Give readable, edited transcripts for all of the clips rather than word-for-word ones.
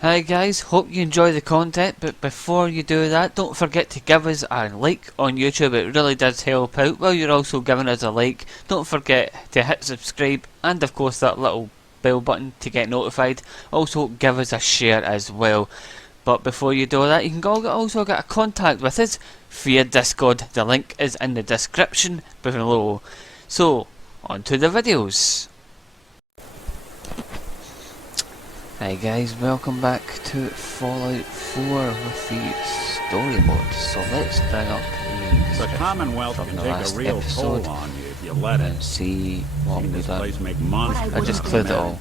Hi guys, hope you enjoy the content, but before you do that, don't forget to give us a like on YouTube. It really does help out. While you're also giving us a like, don't forget to hit subscribe and of course that little bell button to get notified. Also give us a share as well. But before you do that, you can also get a contact with us via Discord. The link is in the description below. So, on to the videos. Hi guys, welcome back to Fallout 4 with the story mode. So let's bring up the Commonwealth from can the take last a real episode toll on you if you let and it. see what Seen we've this done. place make monsters. I just cleared it all.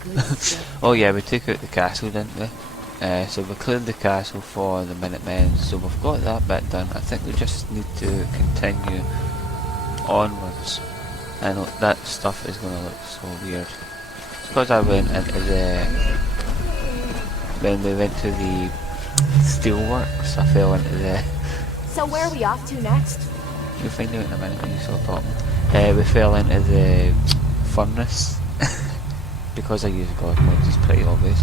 Oh yeah, we took out the castle, didn't we? So we cleared the castle for the Minutemen, so we've got that bit done. I think we just need to continue onwards. I know that stuff is going to look so weird. It's because I went into when we went to the steelworks, I fell into the... So where are we off to next? You'll find out in a minute when you saw Pop. We fell into the furnace. Because I use God mods, it's pretty obvious.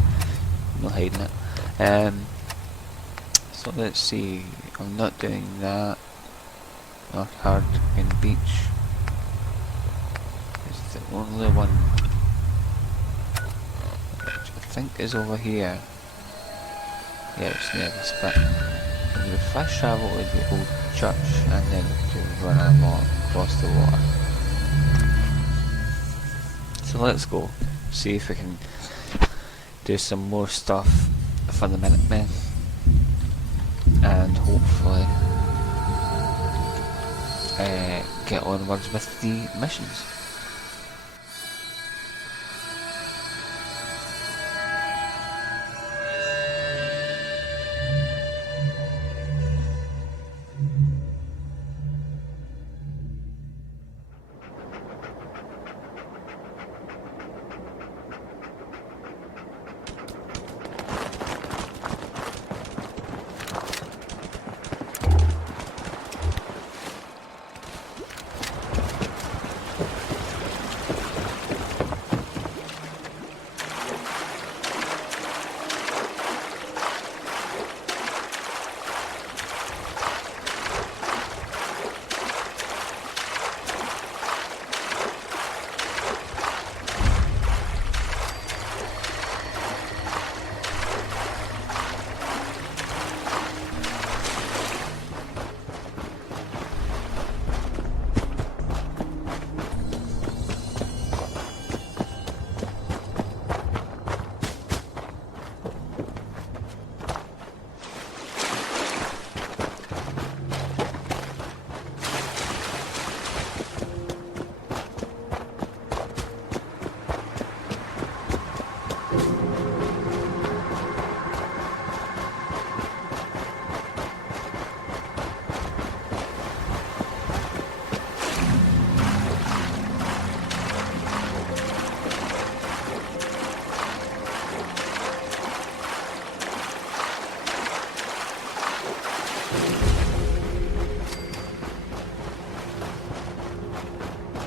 I'm not hiding it. So let's see, I'm not doing that. North Hardin Beach. It's the only one which I think is over here. Yeah, it's near this bit. And we fast travel to the old church and then to run along across the water. So let's go. See if we can do some more stuff for the Minutemen. And hopefully get onwards with the missions.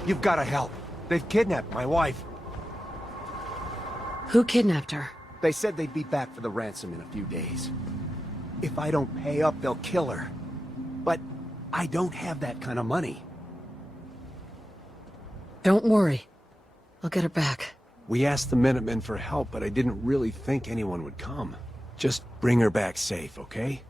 You've got to help. They've kidnapped my wife. Who kidnapped her? They said they'd be back for the ransom in a few days. If I don't pay up, they'll kill her. But I don't have that kind of money. Don't worry. I'll get her back. We asked the Minutemen for help, but I didn't really think anyone would come. Just bring her back safe, okay?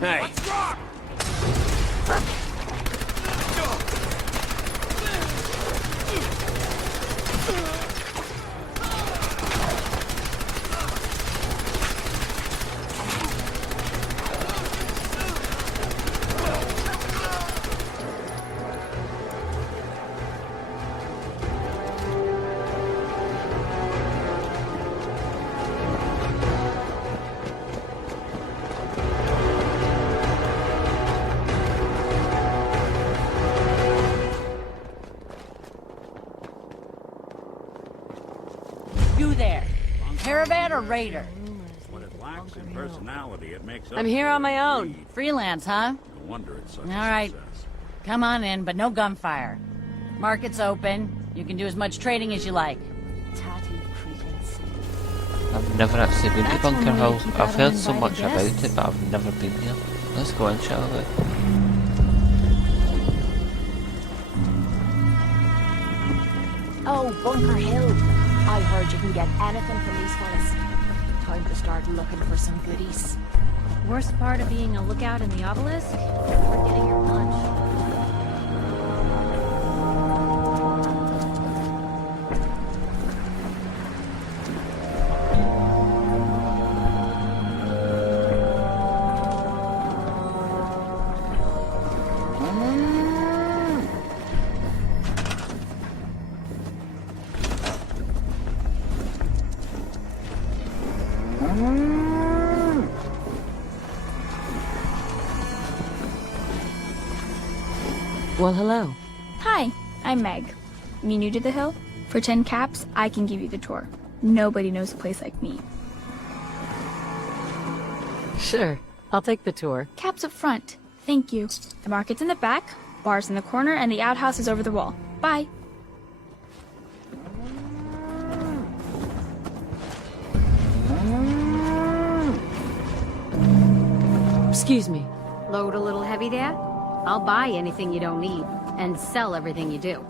Hey. You there. Caravan or raider? What it lacks in personality, it makes up I'm here for on my in own. greed. Freelance, huh? No wonder it's such All a right. success. Come on in, but no gunfire. Market's open. You can do as much trading as you like. Tattooed cretins. I've never actually been to That's Bunker one way to Hill. keep I've out heard so uninvited much about guests. it, but I've never been here. Let's go in, shall we? Oh, Bunker Hill. I heard you can get anything from these fellas. Time to start looking for some goodies. Worst part of being a lookout in the obelisk? Forgetting your lunch. Well, hello. Hi, I'm Meg. You new to the hill? For 10 caps, I can give you the tour. Nobody knows a place like me. Sure. I'll take the tour. Caps up front. Thank you. The market's in the back, bar's in the corner, and the outhouse is over the wall. Bye. Excuse me. Load a little heavy there? I'll buy anything you don't need, and sell everything you do.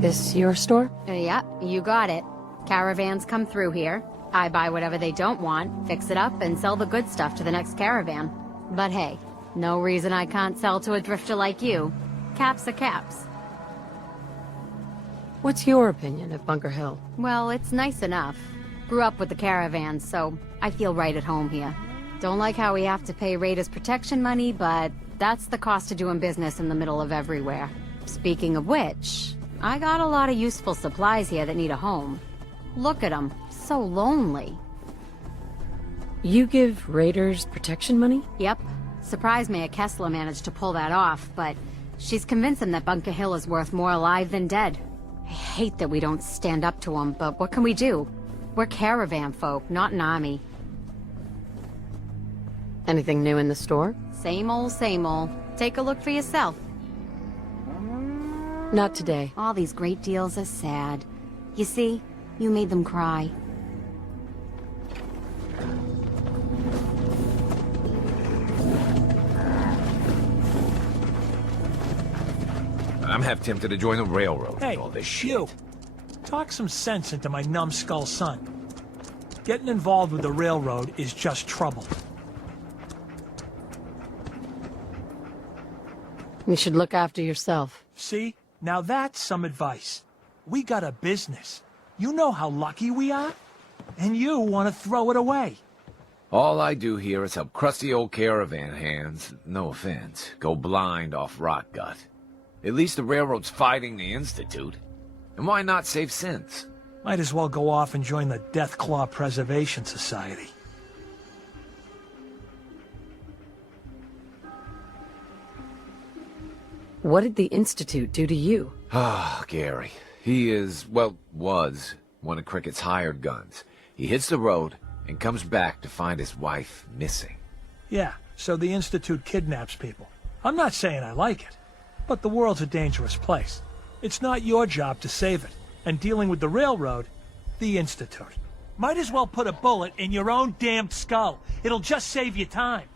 This your store? Yeah, you got it. Caravans come through here. I buy whatever they don't want, fix it up, and sell the good stuff to the next caravan. But hey, no reason I can't sell to a drifter like you. Caps are caps. What's your opinion of Bunker Hill? Well, it's nice enough. Grew up with the caravans, so I feel right at home here. Don't like how we have to pay raiders protection money, but that's the cost of doing business in the middle of everywhere. Speaking of which, I got a lot of useful supplies here that need a home. Look at them, so lonely. You give raiders protection money? Yep. Surprised Mayor Kessler managed to pull that off, but she's convinced him that Bunker Hill is worth more alive than dead. I hate that we don't stand up to him, but what can we do? We're caravan folk, not an army. Anything new in the store? Same old, same old. Take a look for yourself. Not today. All these great deals are sad. You see, you made them cry. I'm half tempted to join the railroad Hey, with all this shit. you. Talk some sense into my numbskull son. Getting involved with the railroad is just trouble. You should look after yourself. See? Now that's some advice. We got a business. You know how lucky we are? And you want to throw it away. All I do here is help crusty old caravan hands, no offense, go blind off rot gut. At least the railroad's fighting the Institute. And why not save cents? Might as well go off and join the Deathclaw Preservation Society. What did the Institute do to you? Ah, Gary. He is, well, was one of Cricket's hired guns. He hits the road and comes back to find his wife missing. Yeah, so the Institute kidnaps people. I'm not saying I like it, but the world's a dangerous place. It's not your job to save it. And dealing with the railroad, the Institute. Might as well put a bullet in your own damned skull. It'll just save you time.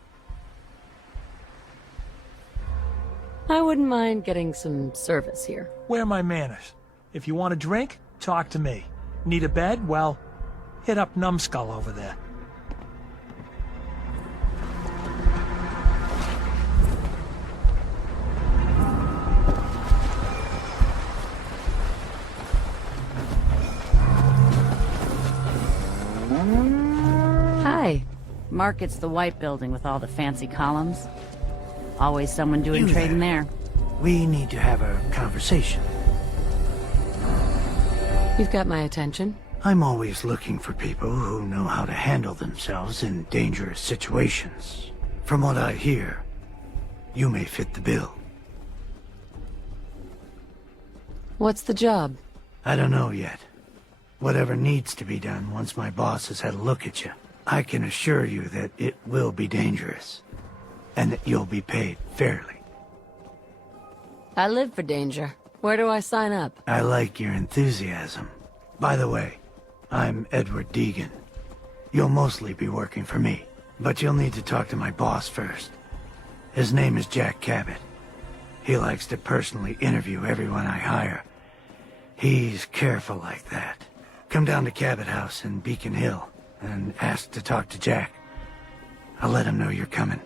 I wouldn't mind getting some service here. Where are my manners? If you want a drink, talk to me. Need a bed? Well, hit up Numbskull over there. Hi. Market's the white building with all the fancy columns. Always someone doing You trading there. We need to have a conversation. You've got my attention. I'm always looking for people who know how to handle themselves in dangerous situations. From what I hear, you may fit the bill. What's the job? I don't know yet. Whatever needs to be done once my boss has had a look at you. I can assure you that it will be dangerous, and that you'll be paid fairly. I live for danger. Where do I sign up? I like your enthusiasm. By the way, I'm Edward Deegan. You'll mostly be working for me, but you'll need to talk to my boss first. His name is Jack Cabot. He likes to personally interview everyone I hire. He's careful like that. Come down to Cabot House in Beacon Hill and ask to talk to Jack. I'll let him know you're coming.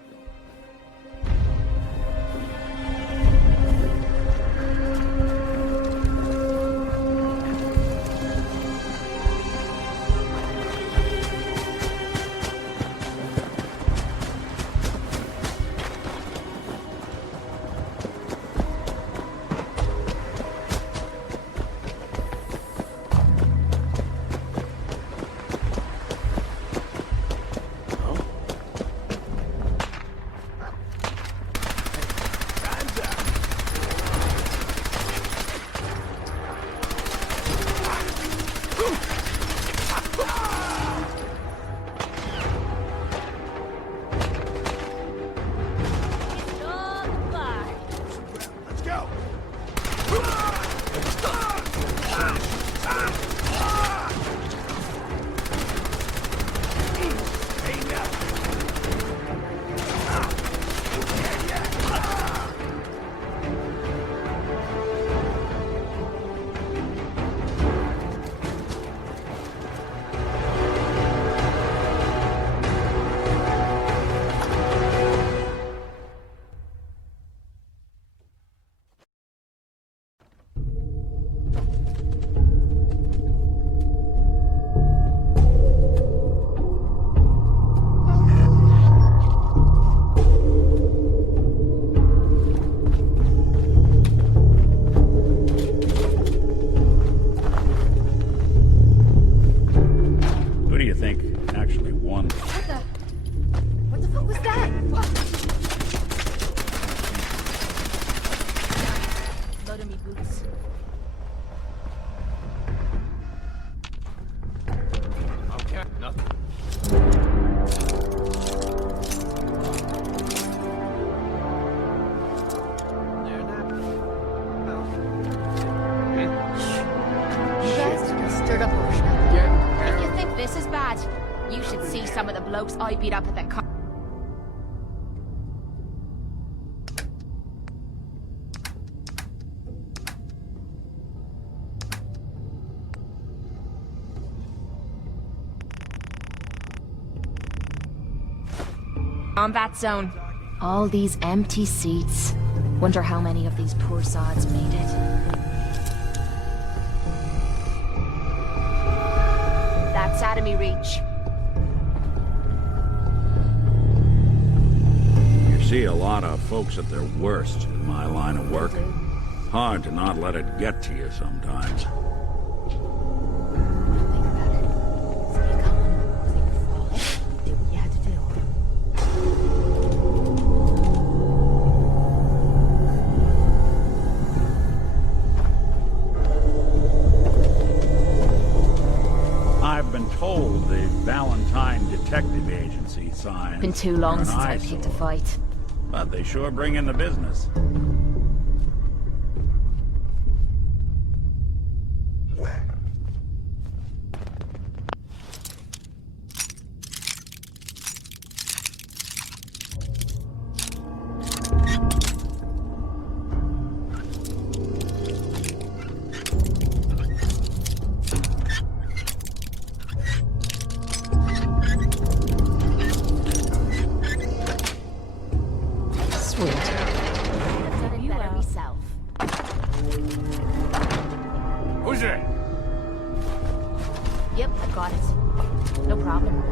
I beat up at that car. Combat zone. All these empty seats. Wonder how many of these poor sods made it. That's out of me reach. See a lot of folks at their worst in my line of work. Hard to not let it get to you sometimes. I've been told the Valentine Detective Agency signed. Been too long since I picked a fight. But they sure bring in the business. problem.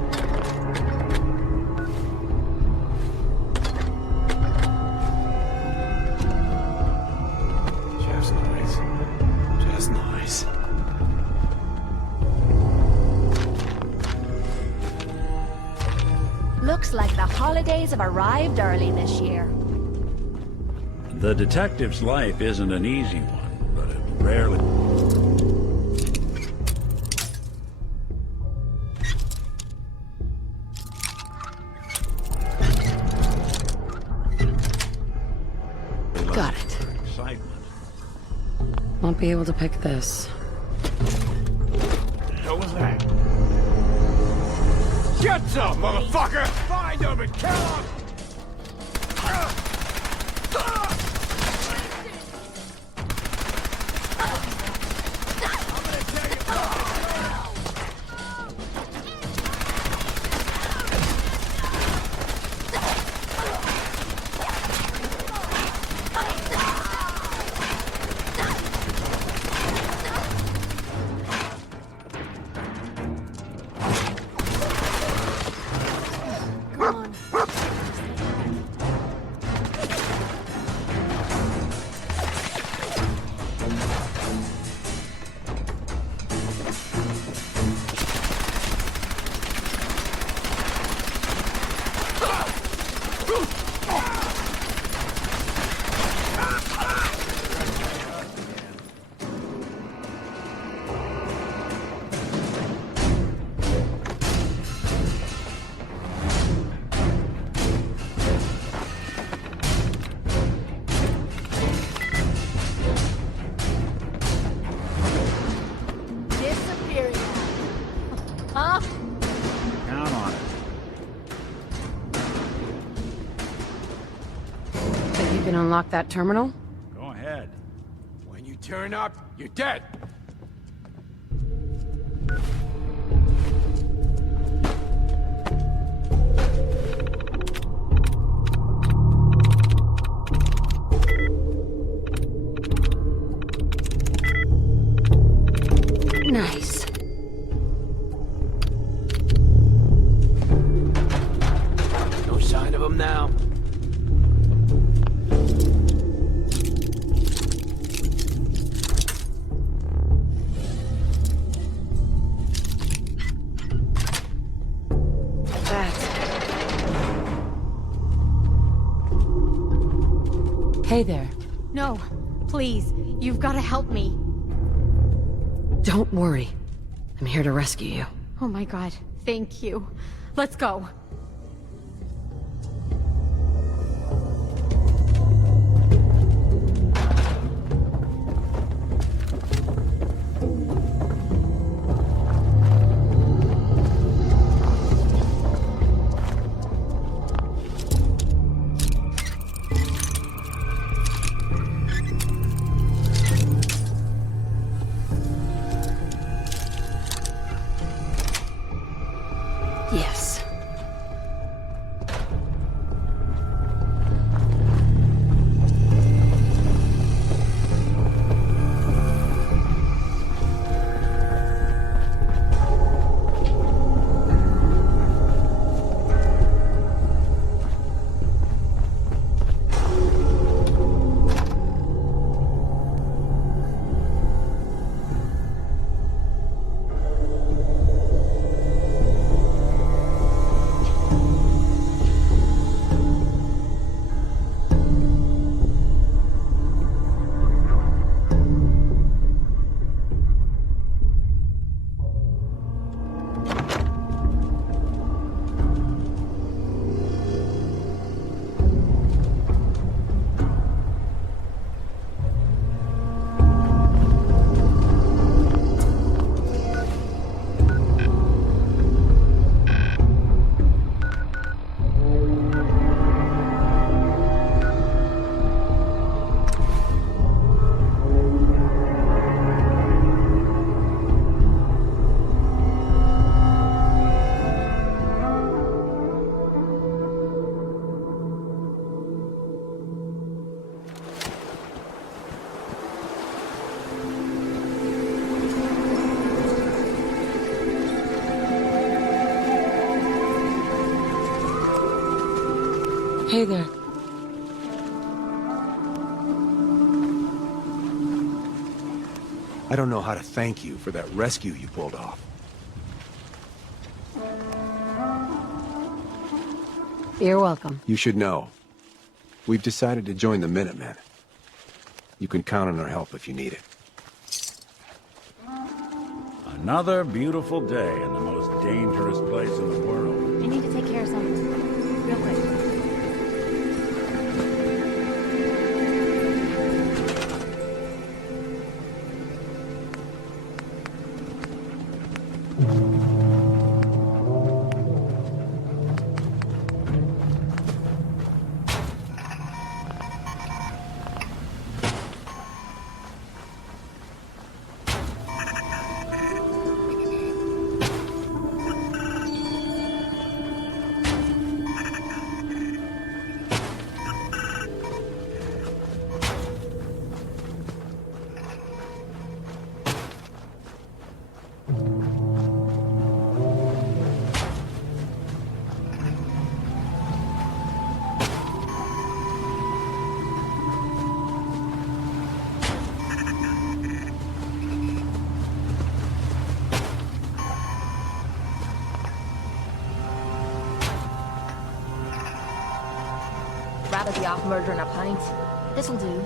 Just noise. Just noise. Looks like the holidays have arrived early this year. The detective's life isn't an easy one, but it rarely... Got it. Excitement. Won't be able to pick this. The hell was that? Get some, motherfucker! Find him and kill him! Count on it. Think you can unlock that terminal? Go ahead. When you turn up, you're dead! Nice. No sign of him now. Hey there. No, please, you've got to help me. Don't worry. I'm here to rescue you. Oh my god, thank you. Let's go. Yes. Hey there. I don't know how to thank you for that rescue you pulled off. You're welcome. You should know. We've decided to join the Minutemen. You can count on our help if you need it. Another beautiful day in the most dangerous place in the world. I need to take care of something. Real quick. Rather be off murdering a pint. This'll do.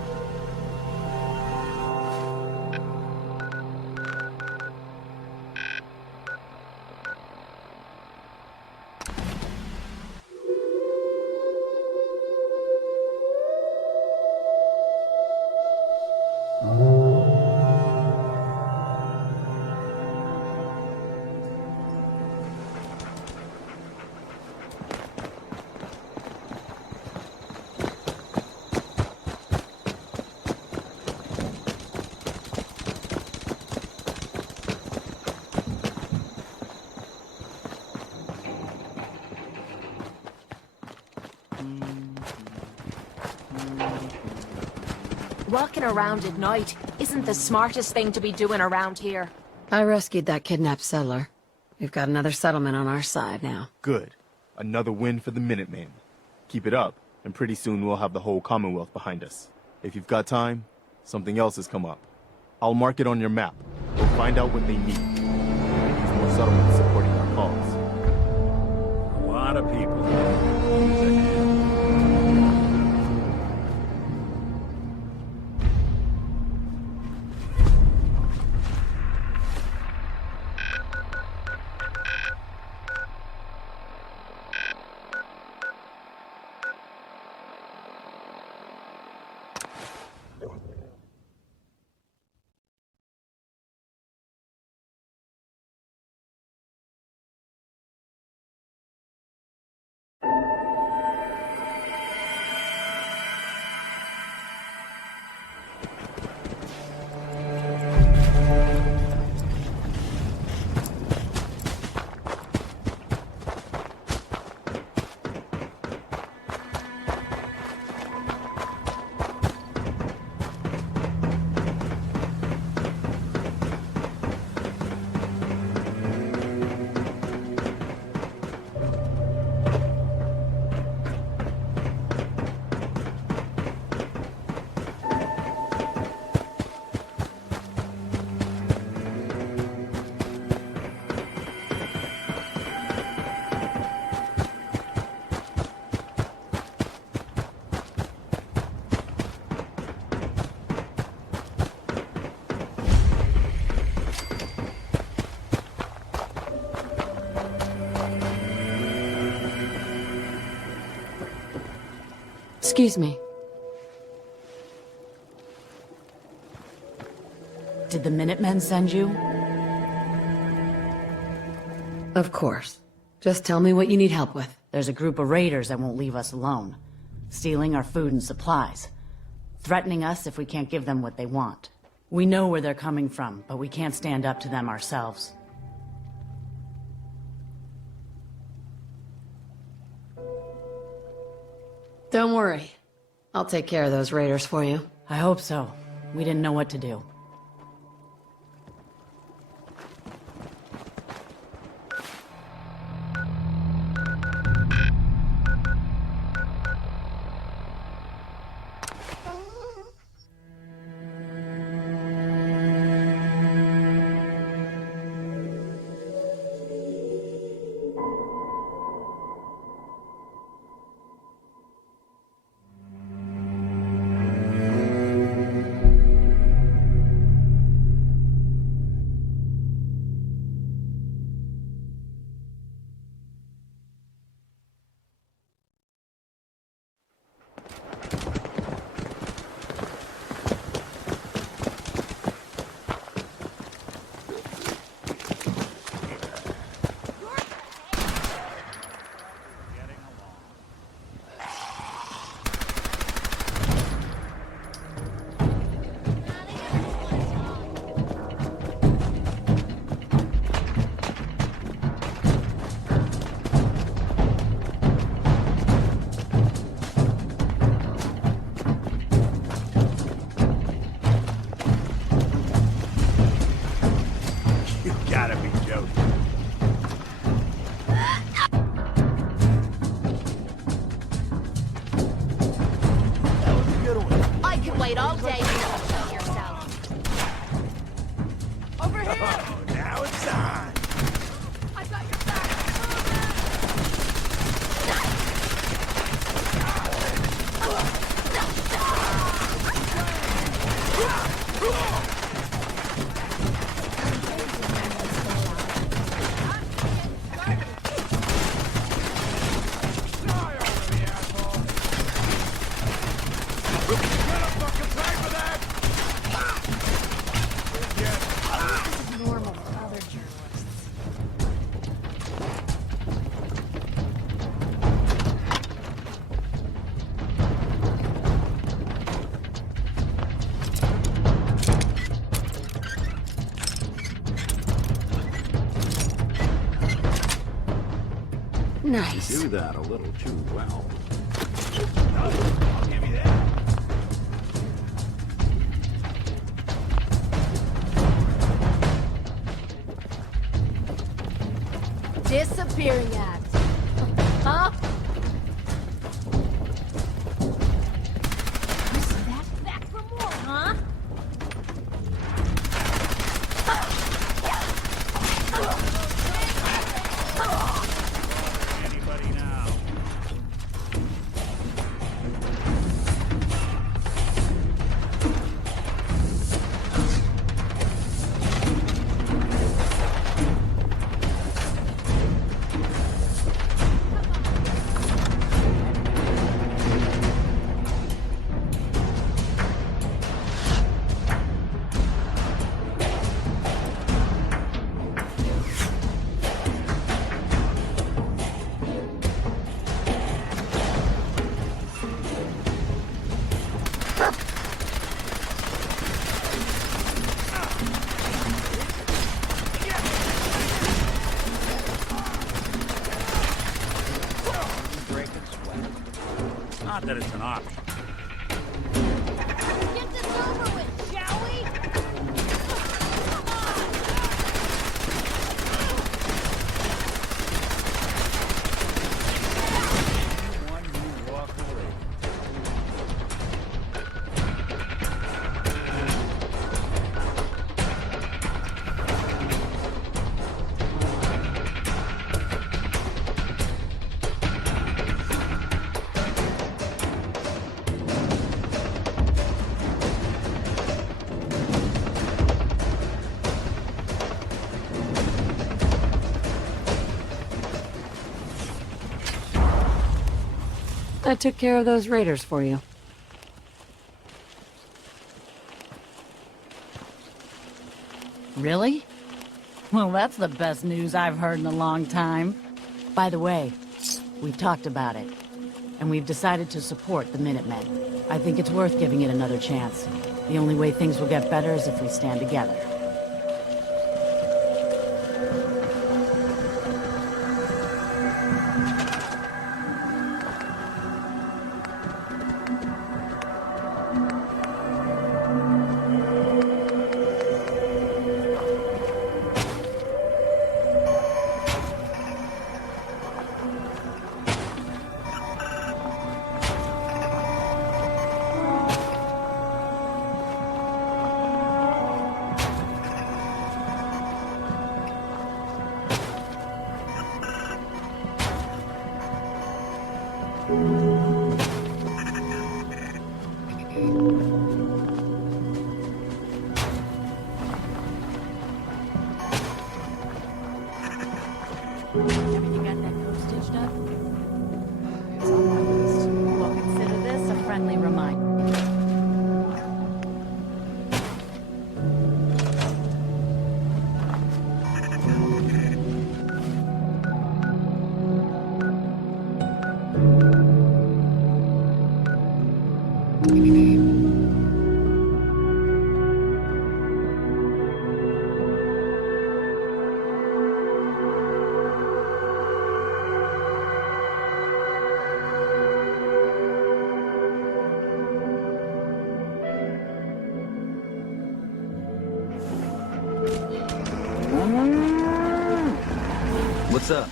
Walking around at night isn't the smartest thing to be doing around here. I rescued that kidnapped settler. We've got another settlement on our side now. Good. Another win for the Minutemen. Keep it up, and pretty soon we'll have the whole Commonwealth behind us. If you've got time, something else has come up. I'll mark it on your map. We'll find out what they need. Use more settlements supporting our cause. A lot of people. Who's ahead? Excuse me. Did the Minutemen send you? Of course. Just tell me what you need help with. There's a group of raiders that won't leave us alone. Stealing our food and supplies. Threatening us if we can't give them what they want. We know where they're coming from, but we can't stand up to them ourselves. Don't worry. I'll take care of those raiders for you. I hope so. We didn't know what to do. Nice. You do that a little too well. I'll give you that. Disappearing act. Huh? You see that? Back for more, huh? Anybody now? Not that it's an option. Get this over with, shall we? One you walk away. I took care of those raiders for you. Really? Well, that's the best news I've heard in a long time. By the way, we've talked about it, and we've decided to support the Minutemen. I think it's worth giving it another chance. The only way things will get better is if we stand together. You got that coat stitched up? It's on my list. We'll consider this a friendly reminder. What's up?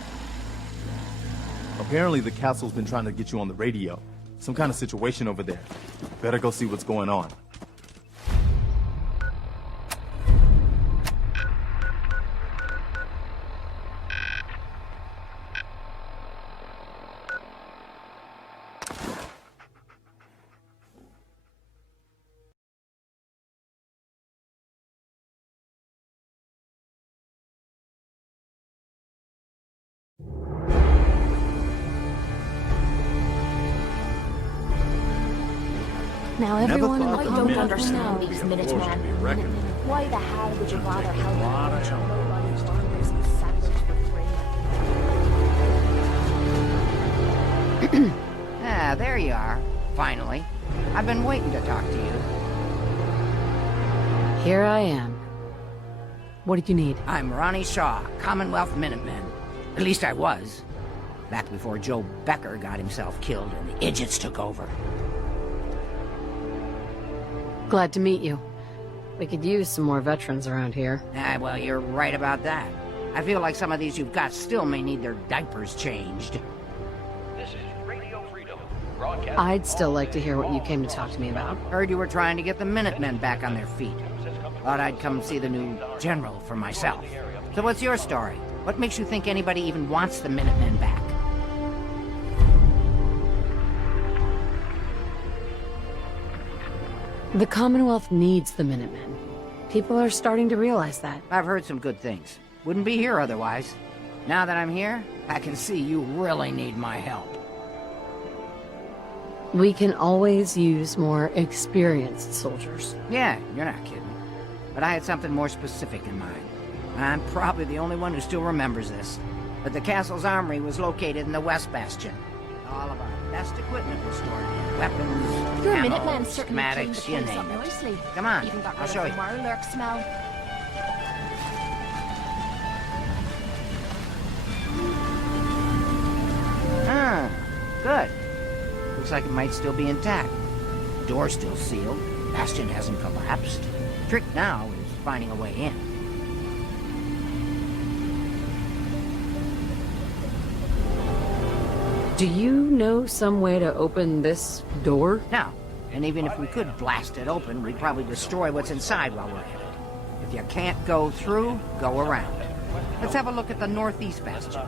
Apparently the castle's been trying to get you on the radio. Some kind of situation over there. Better go see what's going on. Now Never everyone in thought the the don't Minutemen understand would these be a force to be Minutemen. reckoned with. Why the hell would you bother Take a helping lot of out help. nobody wanders and settlers for free? Ah, there you are. Finally. I've been waiting to talk to you. Here I am. What did you need? I'm Ronnie Shaw, Commonwealth Minutemen. At least I was. Back before Joe Becker got himself killed and the idiots took over. Glad to meet you. We could use some more veterans around here. Ah, well, you're right about that. I feel like some of these you've got still may need their diapers changed. This is Radio Freedom. I'd still like to hear what you came to talk to me about. Heard you were trying to get the Minutemen back on their feet. Thought I'd come see the new general for myself. So what's your story? What makes you think anybody even wants the Minutemen back? The Commonwealth needs the Minutemen. People are starting to realize that. I've heard some good things. Wouldn't be here otherwise. Now that I'm here, I can see you really need my help. We can always use more experienced soldiers. Yeah, you're not kidding. But I had something more specific in mind. I'm probably the only one who still remembers this. But the castle's armory was located in the West Bastion. All of our best equipment was stored in. Weapons, Your ammo, Minutemen certainly cleaned the schematics, you place up name it. nicely. Come on, Even got I'll rid show of you. the Marlurk smell. Ah, good. Looks like it might still be intact. Door's still sealed. Bastion hasn't collapsed. Trick now is finding a way in. Do you know some way to open this door? No. And even if we could blast it open, we'd probably destroy what's inside while we're at it. If you can't go through, go around. Let's have a look at the northeast bastion.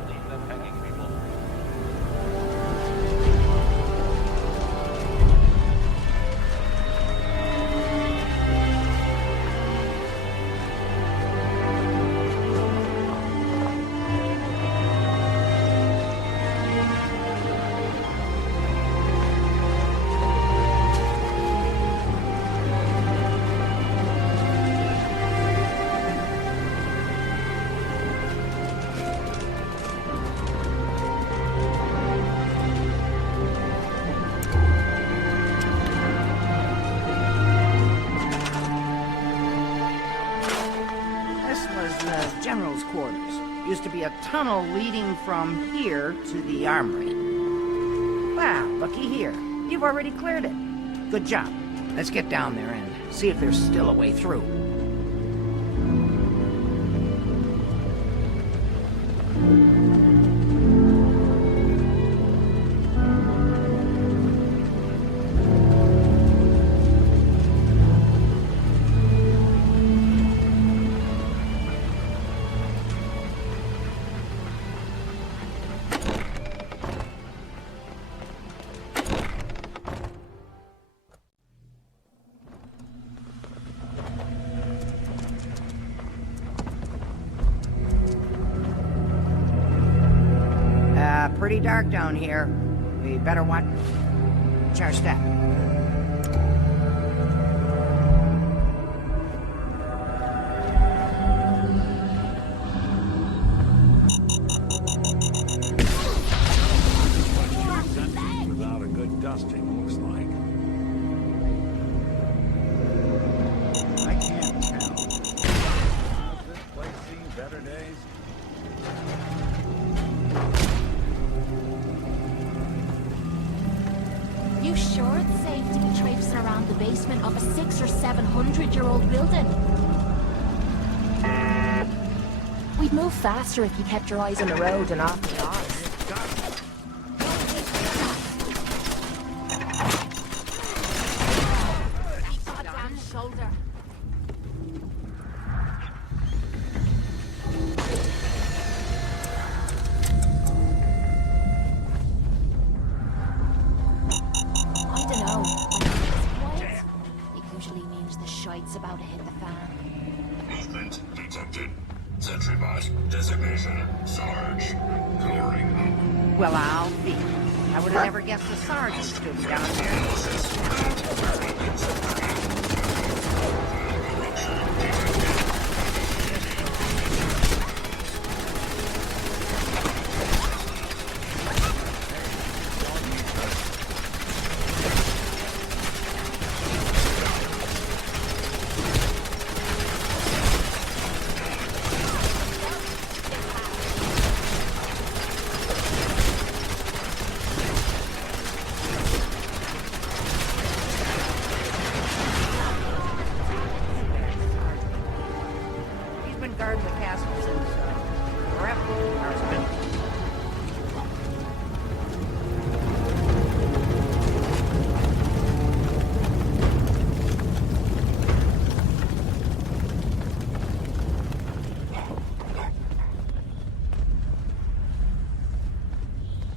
General's quarters. Used to be a tunnel leading from here to the armory. Wow, looky here. You've already cleared it. Good job. Let's get down there and see if there's still a way through. Pretty dark down here. We better watch our step. Without a good dusting, looks like. I can't tell. Has this place seen better days? You sure it's safe to be traipsing around the basement of a 600- or 700-year-old building? We'd move faster if you kept your eyes on the road and off the yards. Goddamn shoulder. I don't know. When it's quiet, it usually means the shite's about to hit the fan. Movement detected. Sentry bot designation Sarge. Coloring up. Well, I'll be. I would have never guessed the sergeant stood down there.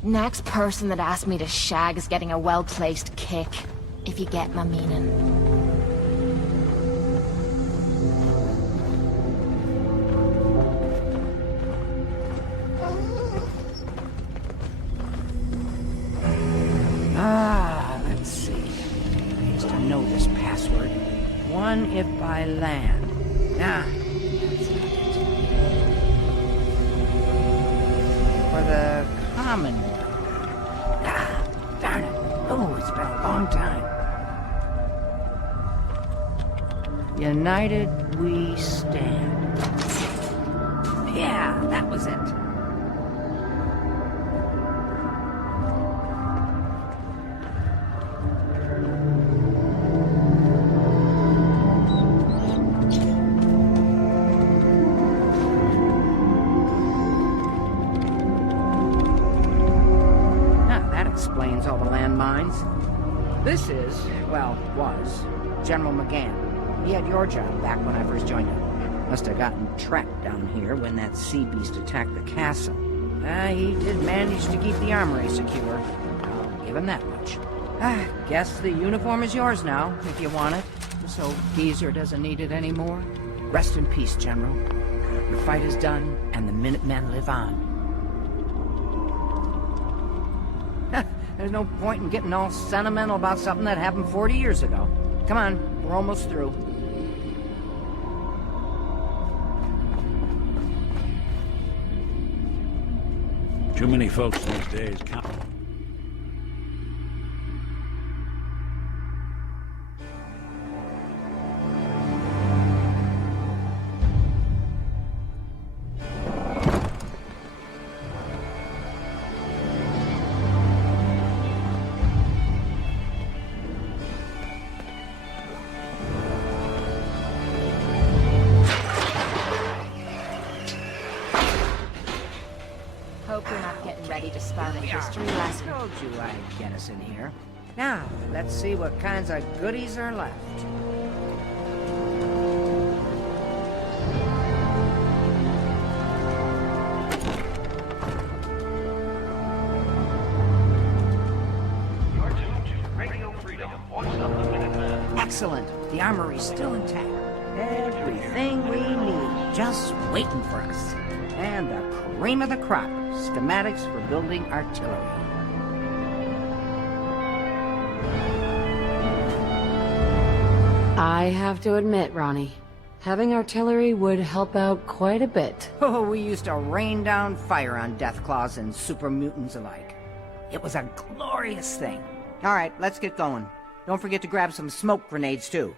Next person that asks me to shag is getting a well-placed kick, if you get my meaning. Let's see. I used to know this password. One if by land. Nah, that's not it. For the Commonwealth. Ah, darn it. Oh, it's been a long time. United we stand. Yeah, that was it. Explains all the landmines. This is, well, was, General McGann. He had your job back when I first joined him. Must have gotten trapped down here when that sea beast attacked the castle. He did manage to keep the armory secure. I'll give him that much. Guess the uniform is yours now, if you want it. So Geezer doesn't need it anymore. Rest in peace, General. Your fight is done, and the Minutemen live on. There's no point in getting all sentimental about something that happened 40 years ago. Come on, we're almost through. Too many folks these days count. Hope you're not getting ready to start a history lesson. I told you I'd get us in here. Now, let's see what kinds of goodies are left. You're tuned to Radio Freedom, voice of the Minutemen. Excellent. The armory's still intact. Everything we need, just waiting for us. And the cream of the crop, schematics for building artillery. I have to admit, Ronnie, having artillery would help out quite a bit. Oh, we used to rain down fire on Deathclaws and super mutants alike. It was a glorious thing. All right, let's get going. Don't forget to grab some smoke grenades, too.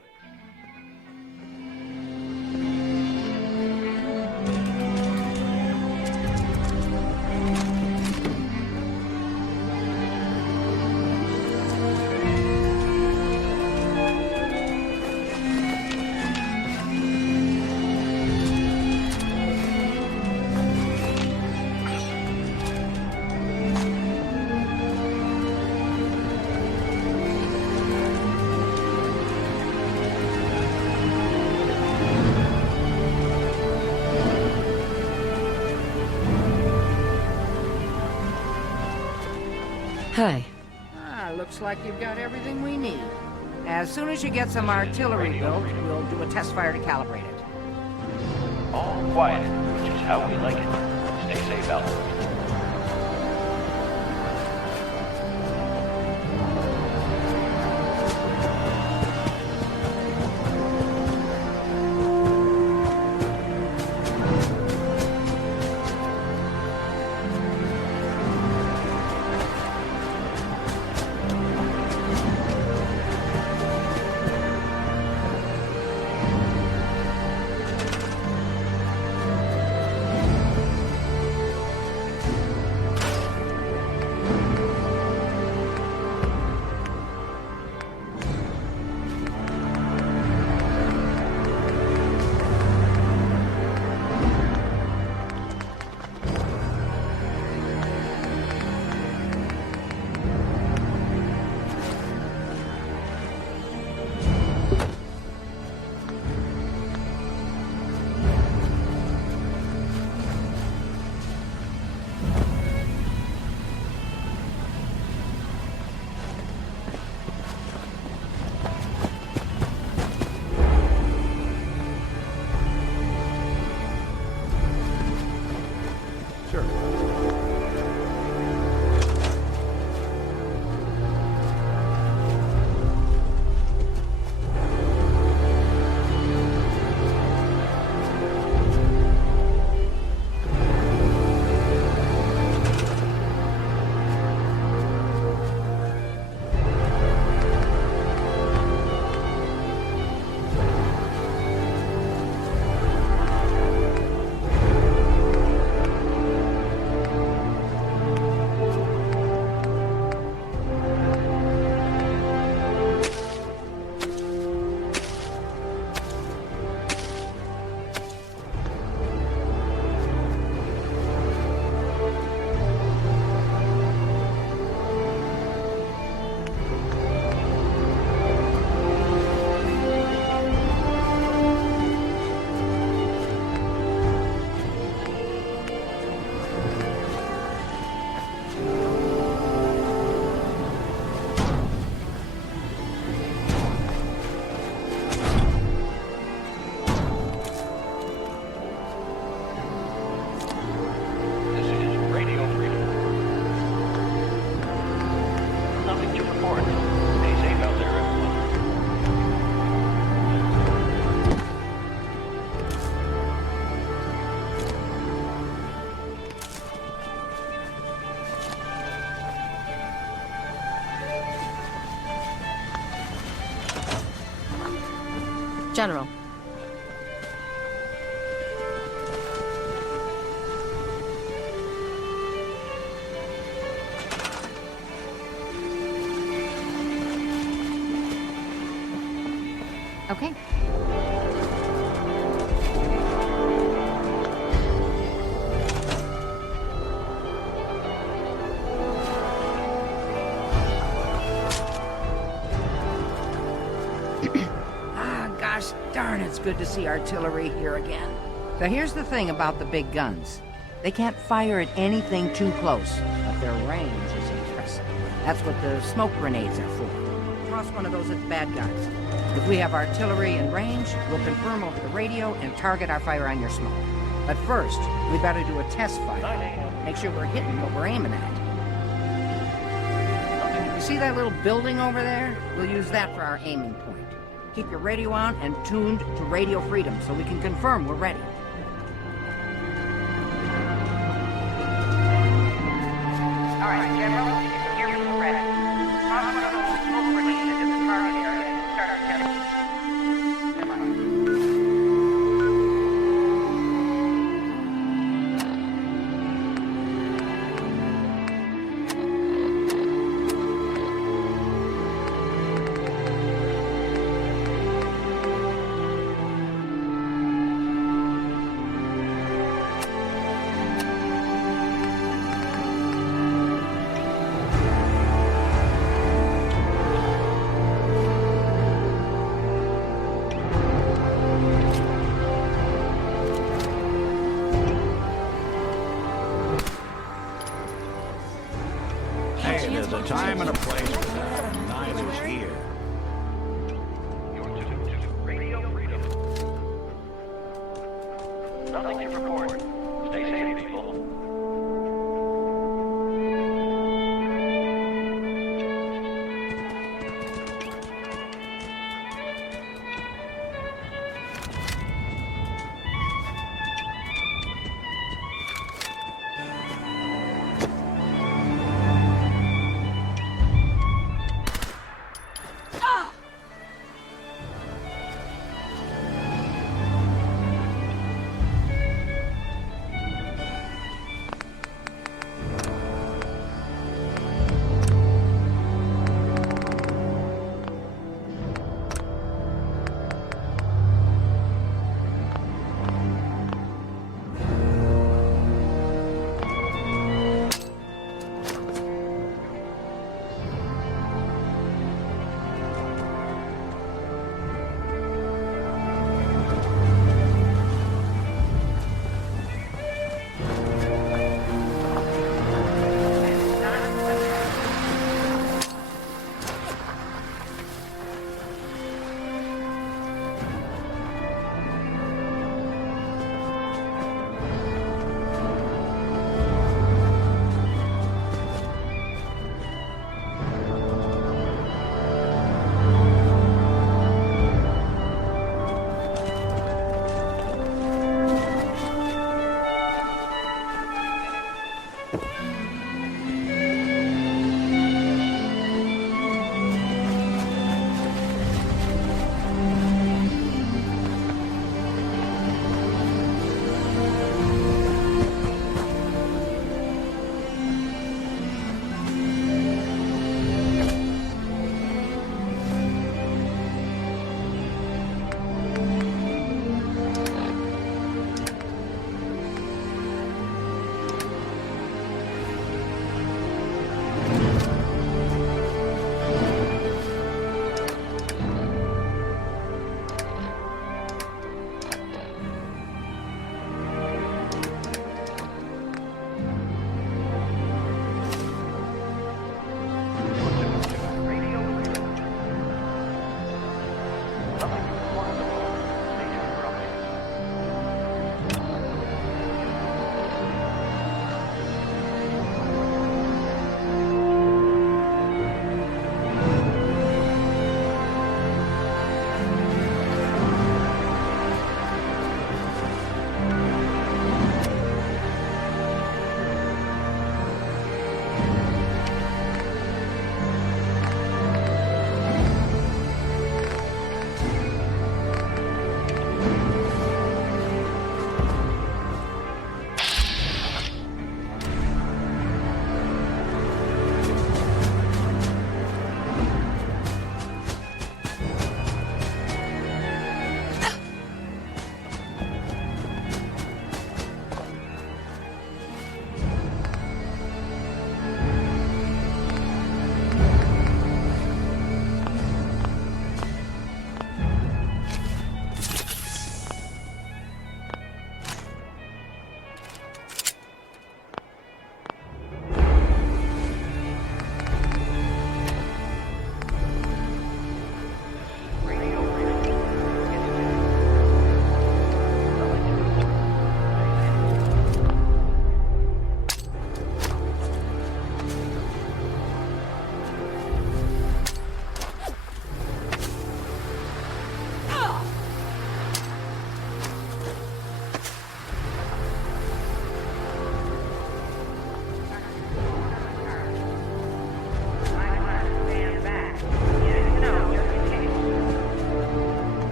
Hi. Looks like you've got everything we need. As soon as you get some artillery built, we'll do a test fire to calibrate it. All quiet, which is how we like it. Stay safe out there. General. Okay. Gosh darn, it's good to see artillery here again. So here's the thing about the big guns. They can't fire at anything too close, but their range is impressive. That's what the smoke grenades are for. Toss one of those at the bad guys. If we have artillery in range, we'll confirm over the radio and target our fire on your smoke. But first, we better do a test fire. Make sure we're hitting what we're aiming at. You see that little building over there? We'll use that for our aiming point. Keep your radio on and tuned to Radio Freedom so we can confirm we're ready. All right, General, hear me ready. Toss one of those smoke grenades into the target area and start our test. Come on. Hey, there's a time and a place for that. Neither's here. You're tuned to Radio Freedom. Nothing to report. Stay safe, people.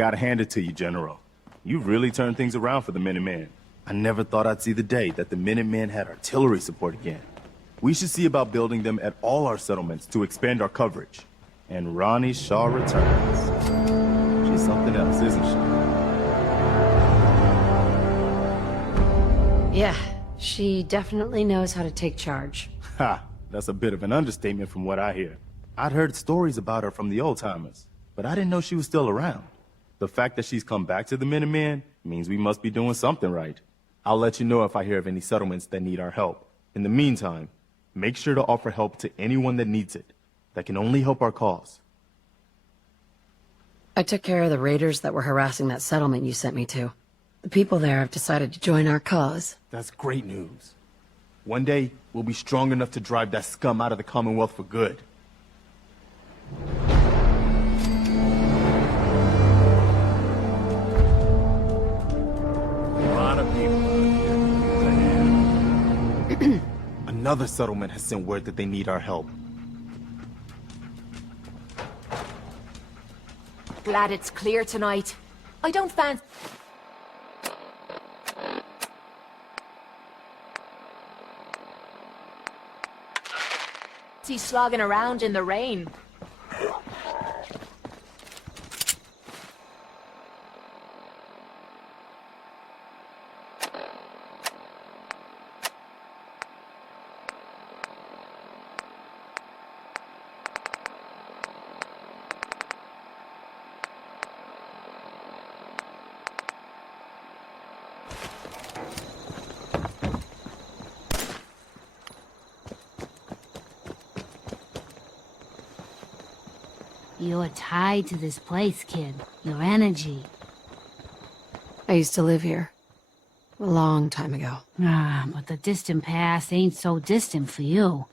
gotta hand it to you, General. You've really turned things around for the Minutemen. I never thought I'd see the day that the Minutemen had artillery support again. We should see about building them at all our settlements to expand our coverage. And Ronnie Shaw returns. She's something else, isn't she? Yeah, she definitely knows how to take charge. Ha! That's a bit of an understatement from what I hear. I'd heard stories about her from the old-timers, but I didn't know she was still around. The fact that she's come back to the Minutemen means we must be doing something right. I'll let you know if I hear of any settlements that need our help. In the meantime, make sure to offer help to anyone that needs it. That can only help our cause. I took care of the raiders that were harassing that settlement you sent me to. The people there have decided to join our cause. That's great news. One day, we'll be strong enough to drive that scum out of the Commonwealth for good. A lot of people out here. Another settlement has sent word that they need our help. Glad it's clear tonight. I don't fancy slogging around in the rain. You're tied to this place, kid. Your energy. I used to live here. A long time ago. Ah, but the distant past ain't so distant for you.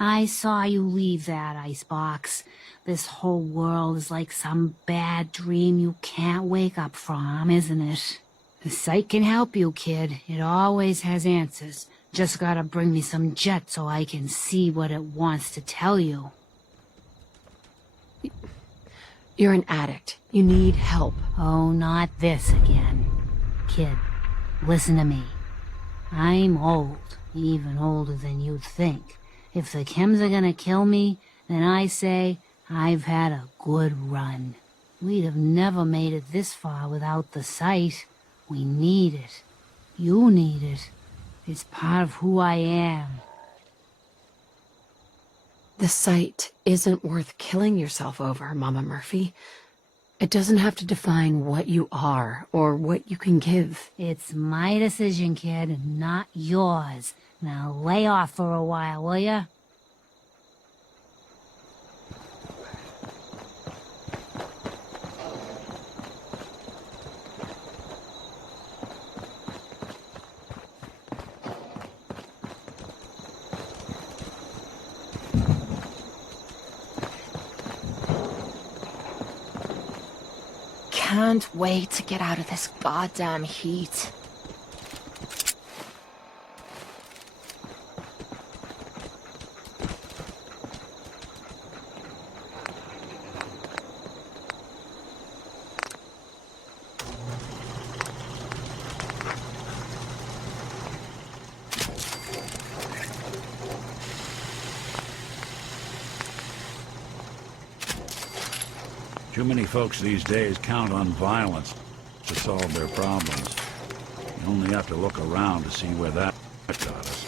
I saw you leave that icebox. This whole world is like some bad dream you can't wake up from, isn't it? The sight can help you, kid. It always has answers. Just gotta bring me some jet so I can see what it wants to tell you. You're an addict. You need help. Oh, not this again. Kid, listen to me. I'm old, even older than you'd think. If the chems are gonna kill me, then I say I've had a good run. We'd have never made it this far without the sight. We need it. You need it. It's part of who I am. The sight isn't worth killing yourself over, Mama Murphy. It doesn't have to define what you are or what you can give. It's my decision, kid, not yours. Now lay off for a while, will ya? Can't wait to get out of this goddamn heat. Too many folks these days count on violence to solve their problems. You only have to look around to see where that got us.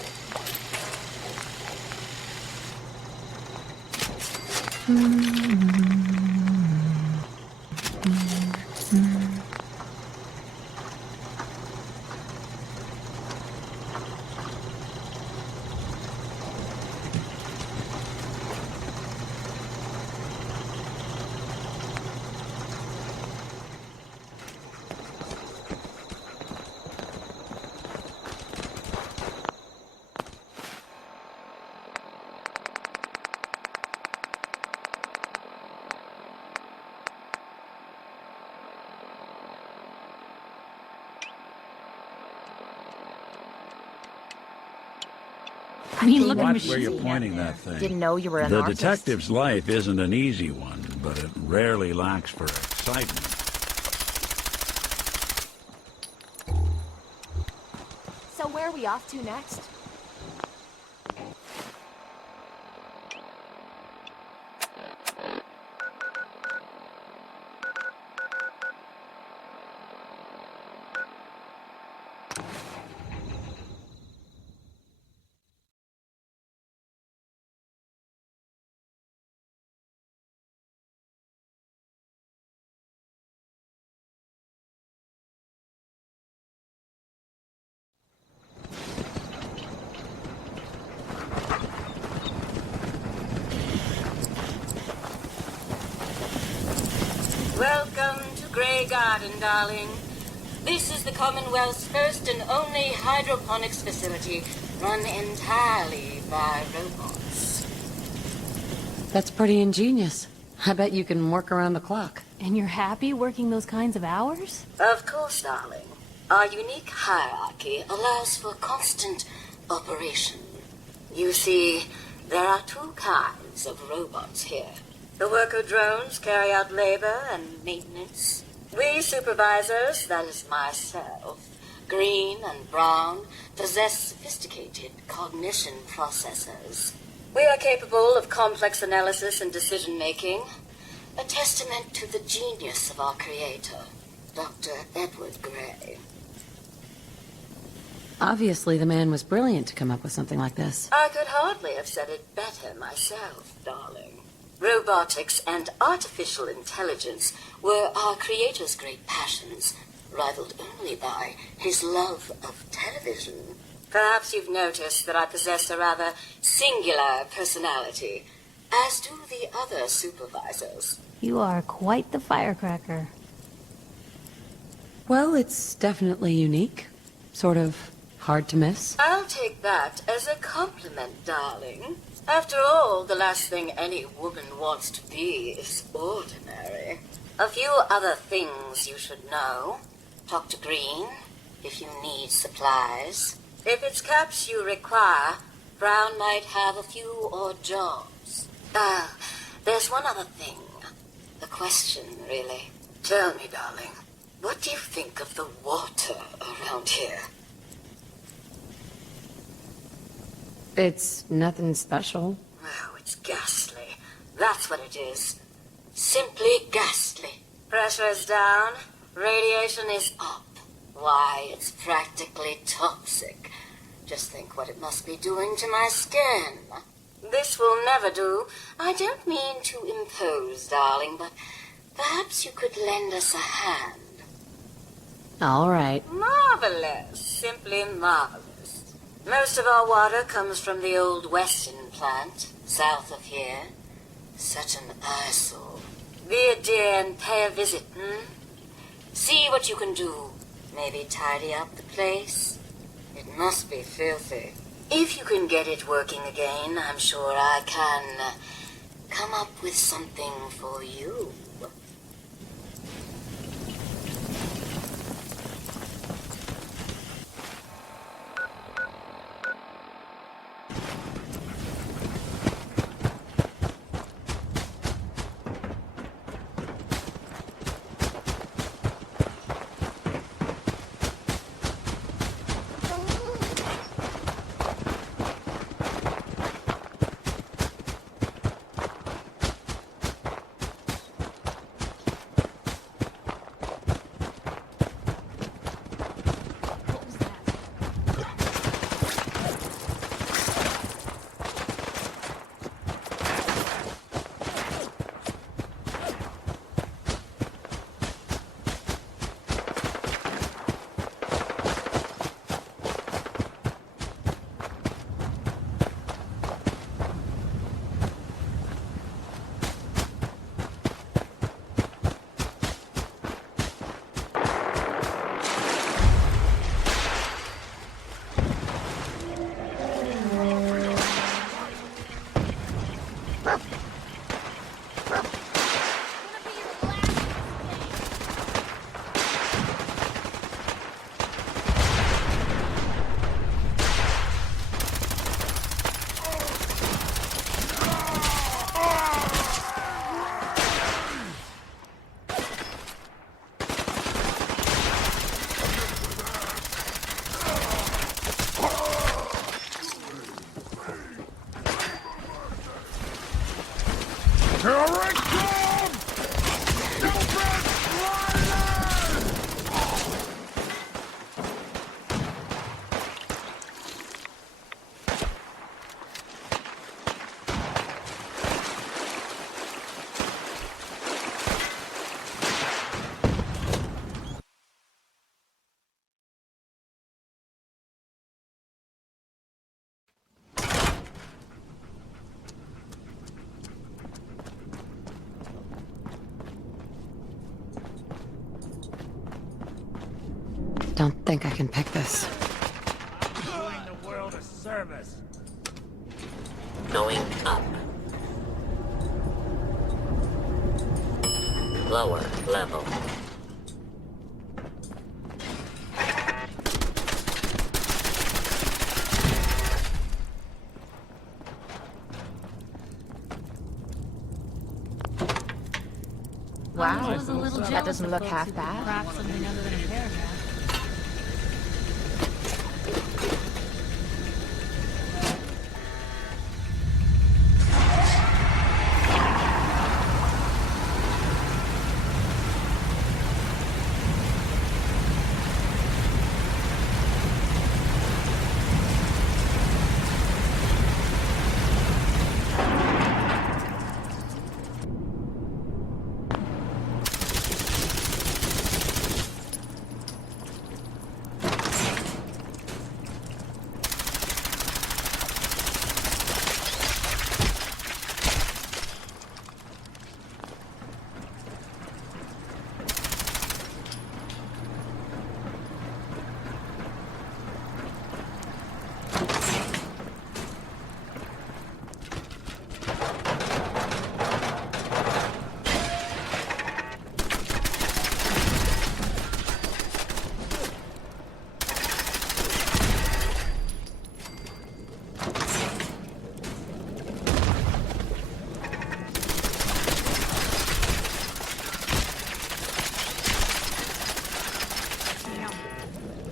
I mean, look at Watch where you're pointing that thing. Didn't know you were an The artist. detective's life isn't an easy one, but it rarely lacks for excitement. So where are we off to next? Welcome to Grey Garden, darling. This is the Commonwealth's first and only hydroponics facility run entirely by robots. That's pretty ingenious. I bet you can work around the clock. And you're happy working those kinds of hours? Of course, darling. Our unique hierarchy allows for constant operation. You see, there are two kinds of robots here. The worker drones carry out labor and maintenance. We supervisors, that is myself, green and brown, possess sophisticated cognition processors. We are capable of complex analysis and decision-making, a testament to the genius of our creator, Dr. Edward Grey. Obviously, the man was brilliant to come up with something like this. I could hardly have said it better myself, darling. Robotics and artificial intelligence were our creator's great passions, rivaled only by his love of television. Perhaps you've noticed that I possess a rather singular personality, as do the other supervisors. You are quite the firecracker. Well, it's definitely unique. Sort of hard to miss. I'll take that as a compliment, darling. After all, the last thing any woman wants to be is ordinary. A few other things you should know. Talk to Green if you need supplies. If it's caps you require, Brown might have a few odd jobs. There's one other thing. A question, really. Tell me, darling, what do you think of the water around here? It's nothing special. Oh, it's ghastly. That's what it is. Simply ghastly. Pressure is down. Radiation is up. Why, it's practically toxic. Just think what it must be doing to my skin. This will never do. I don't mean to impose, darling, but perhaps you could lend us a hand. All right. Marvelous. Simply marvelous. Most of our water comes from the old Weston plant, south of here. Such an eyesore. Be a dear and pay a visit, See what you can do. Maybe tidy up the place. It must be filthy. If you can get it working again, I'm sure I can come up with something for you. think I can pick this. Doing the world a service. Going up. Lower level. Wow, that doesn't look half bad. Craft something other than a paragraph.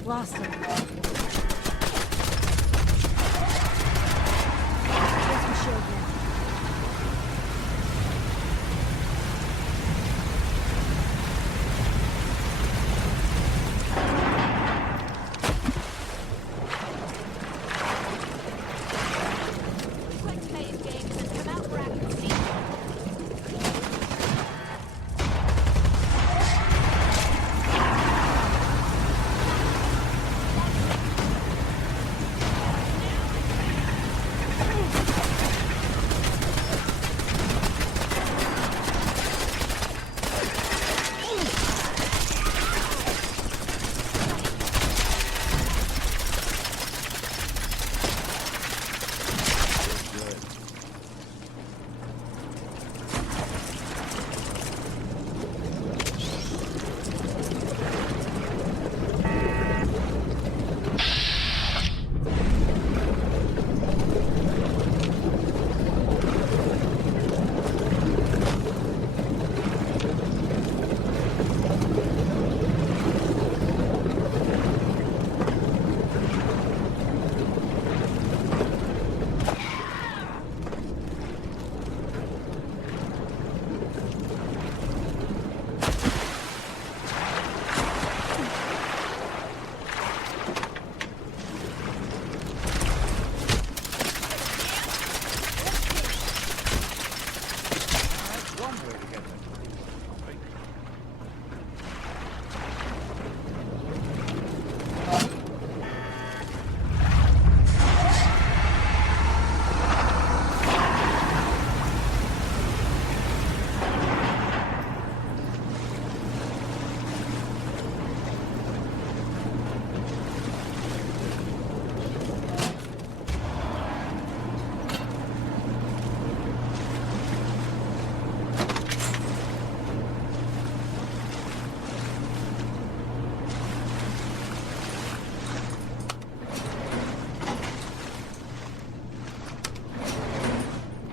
Lost him. Guess we should again.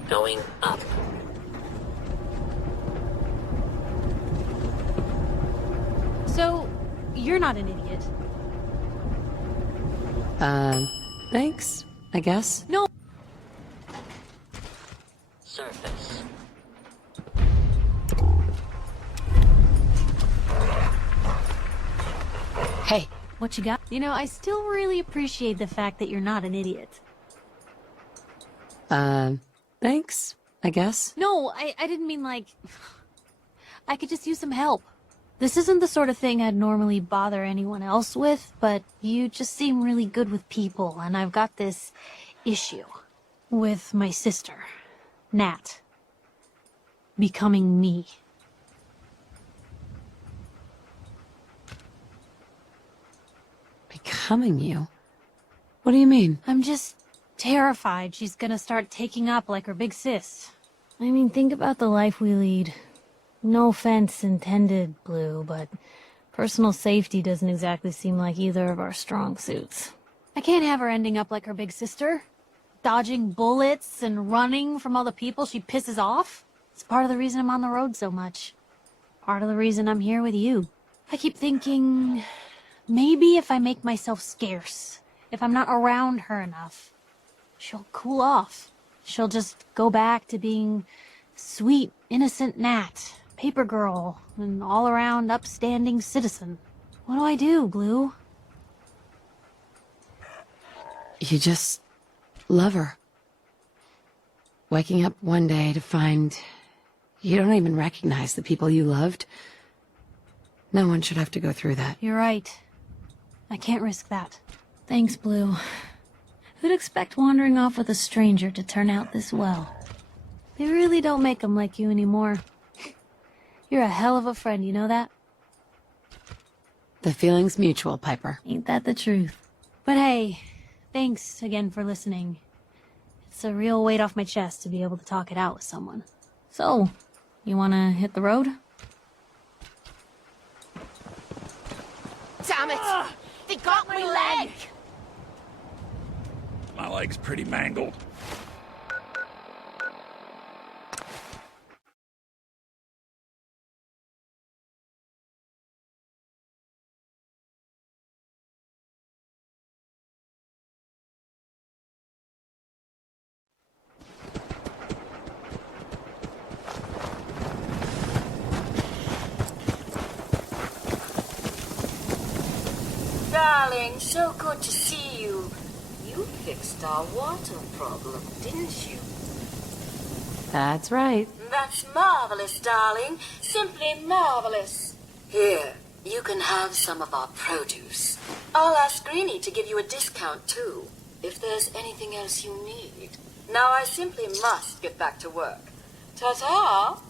Going up. So, you're not an idiot. Thanks, I guess. No. Surface. Hey. What you got? You know, I still really appreciate the fact that you're not an idiot. Thanks, I guess. No, I didn't mean like... I could just use some help. This isn't the sort of thing I'd normally bother anyone else with, but you just seem really good with people, and I've got this issue with my sister, Nat, becoming me. Becoming you? What do you mean? I'm just terrified she's gonna start taking up like her big sis. I mean, think about the life we lead. No offense intended, Blue, but personal safety doesn't exactly seem like either of our strong suits. I can't have her ending up like her big sister. Dodging bullets and running from all the people she pisses off. It's part of the reason I'm on the road so much. Part of the reason I'm here with you. I keep thinking, maybe if I make myself scarce, if I'm not around her enough, she'll cool off. She'll just go back to being sweet, innocent Nat, paper girl, an all-around upstanding citizen. What do I do, Blue? You just love her. Waking up one day to find you don't even recognize the people you loved. No one should have to go through that. You're right. I can't risk that. Thanks, Blue. Who'd expect wandering off with a stranger to turn out this well? They really don't make them like you anymore. You're a hell of a friend, you know that? The feeling's mutual, Piper. Ain't that the truth? But hey, thanks again for listening. It's a real weight off my chest to be able to talk it out with someone. So, you wanna hit the road? Damn it! They got my leg! My leg's pretty mangled. Darling, so good to see you. You fixed our water problem, didn't you? That's right. That's marvelous, darling. Simply marvelous. Here, you can have some of our produce. I'll ask Greenie to give you a discount, too, if there's anything else you need. Now I simply must get back to work. Ta-ta!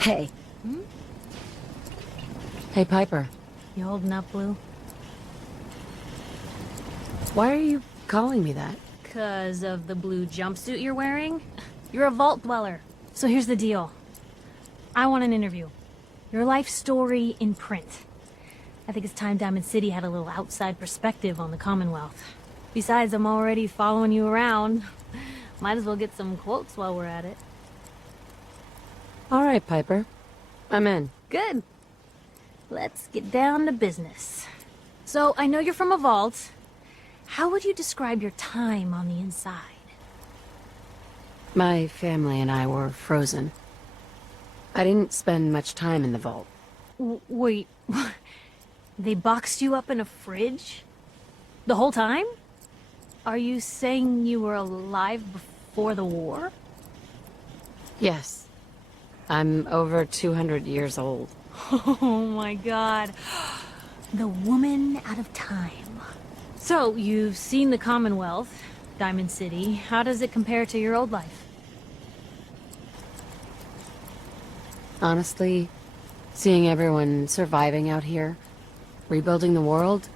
Hey. Hey, Piper. You holding up, Blue? Why are you calling me that? 'Cause of the blue jumpsuit you're wearing? You're a vault dweller. So here's the deal. I want an interview. Your life story in print. I think it's time Diamond City had a little outside perspective on the Commonwealth. Besides, I'm already following you around. Might as well get some quotes while we're at it. All right, Piper. I'm in. Good. Let's get down to business. So, I know you're from a vault. How would you describe your time on the inside? My family and I were frozen. I didn't spend much time in the vault. Wait, they boxed you up in a fridge? The whole time? Are you saying you were alive before the war? Yes. I'm over 200 years old. Oh my god. The woman out of time. So, you've seen the Commonwealth, Diamond City. How does it compare to your old life? Honestly, seeing everyone surviving out here, rebuilding the world,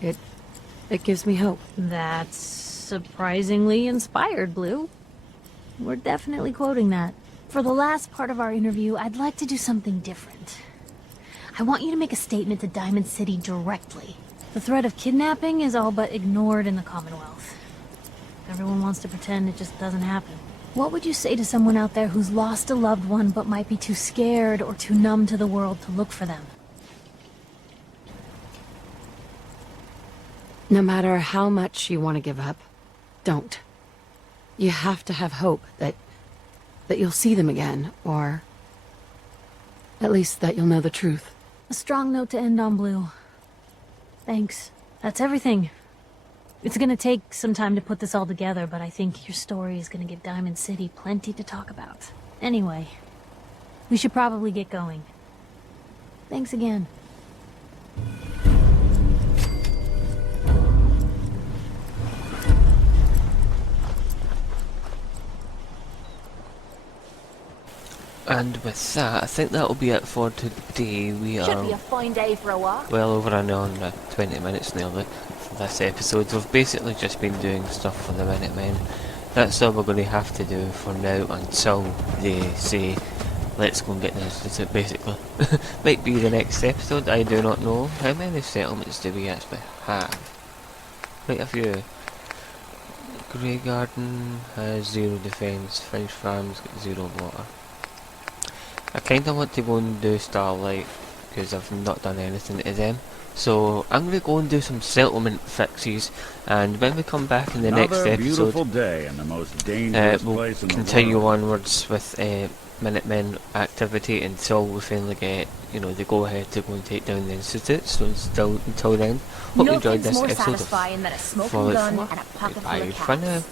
it gives me hope. That's surprisingly inspired, Blue. We're definitely quoting that. For the last part of our interview, I'd like to do something different. I want you to make a statement to Diamond City directly. The threat of kidnapping is all but ignored in the Commonwealth. Everyone wants to pretend it just doesn't happen. What would you say to someone out there who's lost a loved one but might be too scared or too numb to the world to look for them? No matter how much you want to give up, don't. You have to have hope that you'll see them again, or at least that you'll know the truth. A strong note to end on, Blue. Thanks. That's everything. It's gonna take some time to put this all together, but I think your story is gonna give Diamond City plenty to talk about. Anyway, we should probably get going. Thanks again. And with that, I think that'll be it for today. We Should are be a fine day for a walk. well over an hour and 20 minutes nearly for this episode. We've basically just been doing stuff for the Minutemen. That's all we're going to have to do for now until they say, let's go and get the Institute, basically. Might be the next episode, I do not know. How many settlements do we actually have? Quite a few. Grey Garden has 0 defence, Finch Farm's got 0 water. I kinda want to go and do Starlight, because I've not done anything to them. So I'm going to go and do some settlement fixes, and when we come back in the next episode, beautiful day in the most dangerous we'll place in the continue world. onwards with Minutemen activity until we finally get, you know, the go-ahead to go and take down the Institute. So until then, hope you enjoyed this more episode satisfying than a smoking Fallout gun 4. and a pocket full Bye of for cats. now.